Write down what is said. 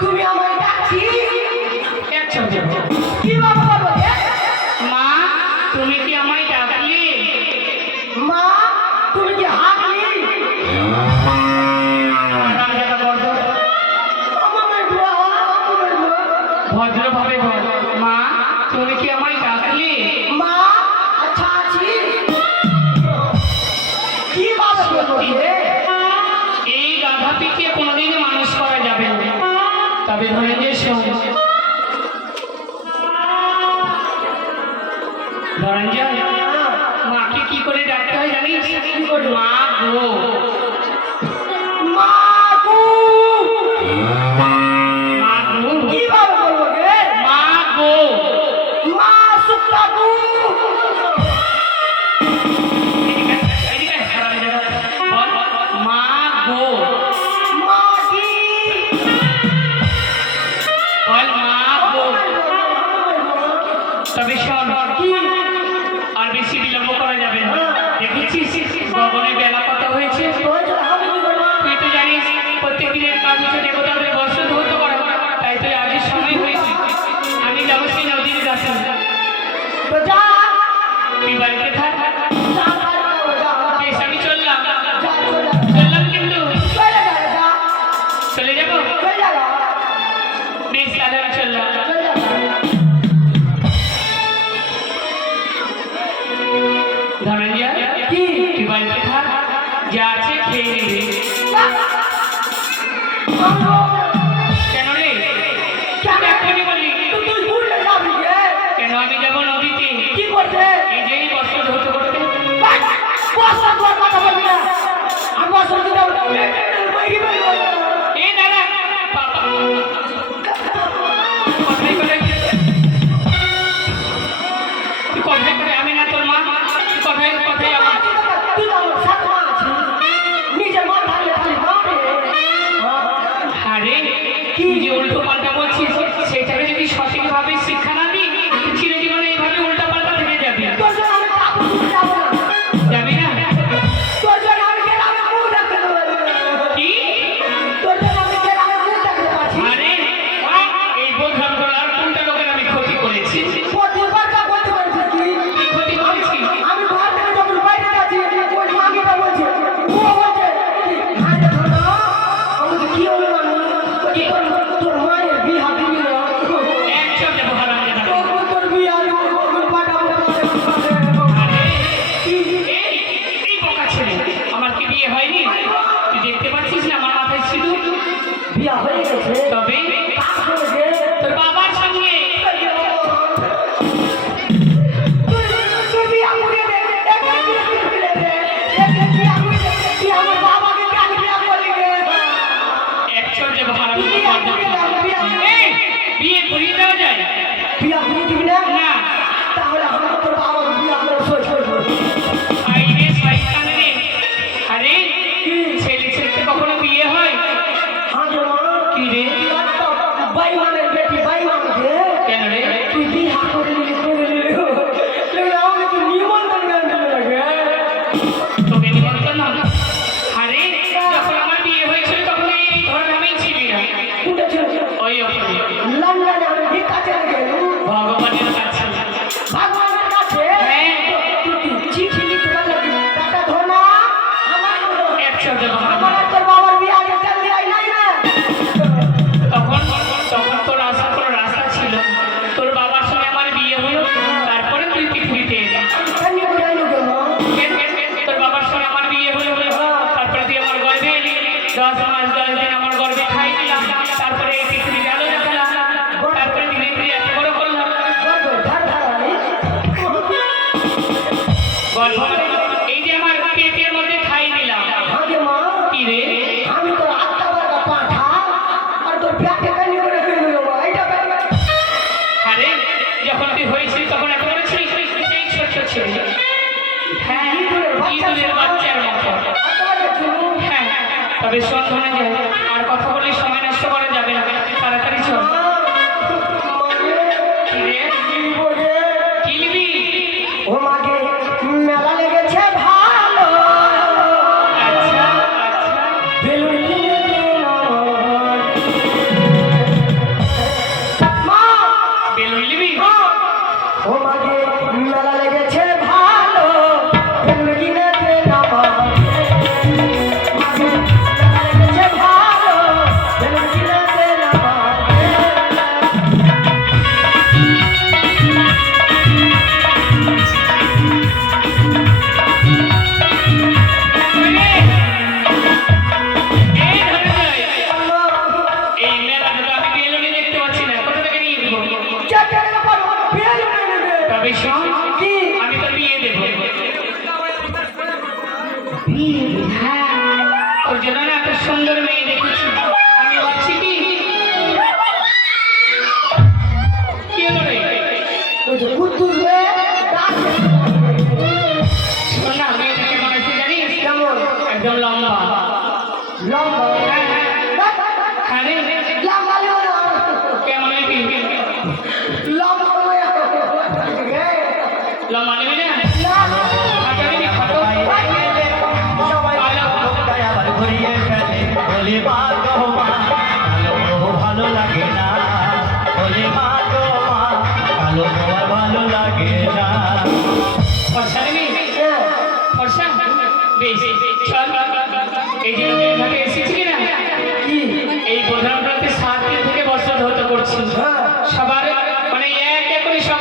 তুমি আমায় ডাকছিস? কি বাবা বলো রে? মা তুমি কি আমায় ডাকলে? মা তুমি কি হাঁকলি? ভদ্রভাবে বল, মা তুমি কি আমায় ডাকলে? মা আচ্ছা আছি। কি বাবা বলো রে? এই গাধা পিটিয়ে কোনোদিনই মানুষ করা যাবে না, তবে ধরে যে ধরঞ্জয়, মাকে কি করে ডাকতে হয় জানিস? মা গো। মা গো। মা গো। কি বাবা বলবো রে? মা গো। মা সুক্তা গো। মা গো। মা কি? বল মা গো। তবে শোন, আর বেশি বিলম্ব করা যাবে না। দেখেছিস গগনে বেলা কত হয়েছে? তুই তো জানিস প্রত্যেক দিনের কাজ হচ্ছে দেবতাদের বস্ত্র ধৌত করা, তাই তো আজের সময় হয়েছে। আমি যাবো সেই নদীর কাছে। তুই বাড়িতে থাক। বেশ আমি চললাম কিন্তু চলে যাবো। বেশ তাহলে আমি চললাম। ধনঞ্জয় তুই বাড়িতে থাক, যা আছে খেয়ে নিবি। কেন রে? এখনই বললি কেন? আমি যাবো নদীতে। কি করতে? এই যে এই বস্ত্র ধৌত করতে। এই দাঁড়া বাবা, কথাই করে তুই কথাই করে আমি না তোর মা, কথাই কথাই আমার। আরে তুই যে উল্টো পাল্টা বলছিস, সেটাকে যদি সঠিকভাবে শিক্ষা না দিই, চিরজীবনে এইভাবে উল্টা পাল্টা থেকে যাবি। যাবি না? কি? আরে এই বোঝার করে আর কোনটা লোকের আমি ক্ষতি করেছি? কি ক্ষতি করেছি? আমি ঘর থেকে যখন বাইরে যাচ্ছি ওই মাগিটা বলছে ও বলছে আমি কি হলো তোর মায়ের বিহা দিবি না একশো ব্যবহার আমি না। তোর বিহা পাঠাবো। আরে এই বোকা ছেলে, আমার কি বিয়ে হয়নি? তুই দেখতে পাচ্ছিস না আমার মাথায় সিঁদুর? বিয়া হয়ে গেছে তবে তোর বাবার সঙ্গে। তুই বিয়া করে দে আমার বাবাকে কেন বিয়া করলি রে? একশো ব্যবহার আমি বিয়ে করিয়ে দেওয়া যায়? বিয়া করে দিবি না? না। তাহলে আমরা তোর বাবাকে বিয়া করে সই করবো। আরে শয়তান রে, আরে ছেলে ছেলেতে কখনো বিয়ে হয়? কি রে? বাইমানের বেটি বাইমানকে কেন রে? তুই বিয়া করে নিলি আমাকে তুই নিমন্ত্রণ কেন দিলে লাগে? তোকে নিমন্ত্রণ না? আরে যখন আমার বিয়ে হয়েছিল তখন এই ধরনের আমি ছিলি না। কোনটা ছিল? ওই ওখানে লন্ডনে আমি ভিক্ষা চেয়ে গেলাম ভগবানের কাছে। ভগবানের কাছে। হ্যাঁ। তুই চিঠি লিখতে পারলি টাকা ধর না আমার একশো ব্যবহার। আমার আর তোর বাবার বিয়ে আগে জলদি আই নাই না। তখন তোর আশা কোনো রাস্তা ছিল, তোর বাবার সঙ্গে আমার বিয়ে হলো, তারপরে তুই পৃথিবীতে এলি। কেন করে আইলো কেন? তোর বাবার সঙ্গে আমার বিয়ে হলো, তারপরে তুই আমার গর্ভে এলি। 10 মাস 10 দিন আমার গর্ভে খাই দিলাম, তারপরে এই পৃথিবীতে আলো দেখালাম, তারপরে ধীরে ধীরে এত বড় করলাম। গর্ভ এই যে আমার পেটের মধ্যে খাই দিলাম। কি রে? আমি তো আত্মা বাবা পাঠা আর তোর পেটে কেন করে হইলো এইটা আরে যখন তুই হয়েছিস তখন এত বড় ছিলিস, সেই ছোট্ট ছিলি। হ্যাঁ, ইঁদুরের বাচ্চার মতো। হ্যাঁ, তবে শোন ধনঞ্জয়, আর কথা বলে সময় নষ্ট করা যাবে না, তাড়াতাড়ি চল। কি রে? কি নিবি? ও মাগে মেলা লেগেছে ভালো। আচ্ছা আচ্ছা। বেলুন কিনে দিন ওরে মা গো মা কালো তোমার ভালো লাগে না। ফর্সা নেবি ফর্সা বেশ চল এই যে নদীর ঘাটে এসেছি কিনা কি এই প্রধান প্রান্তে সাত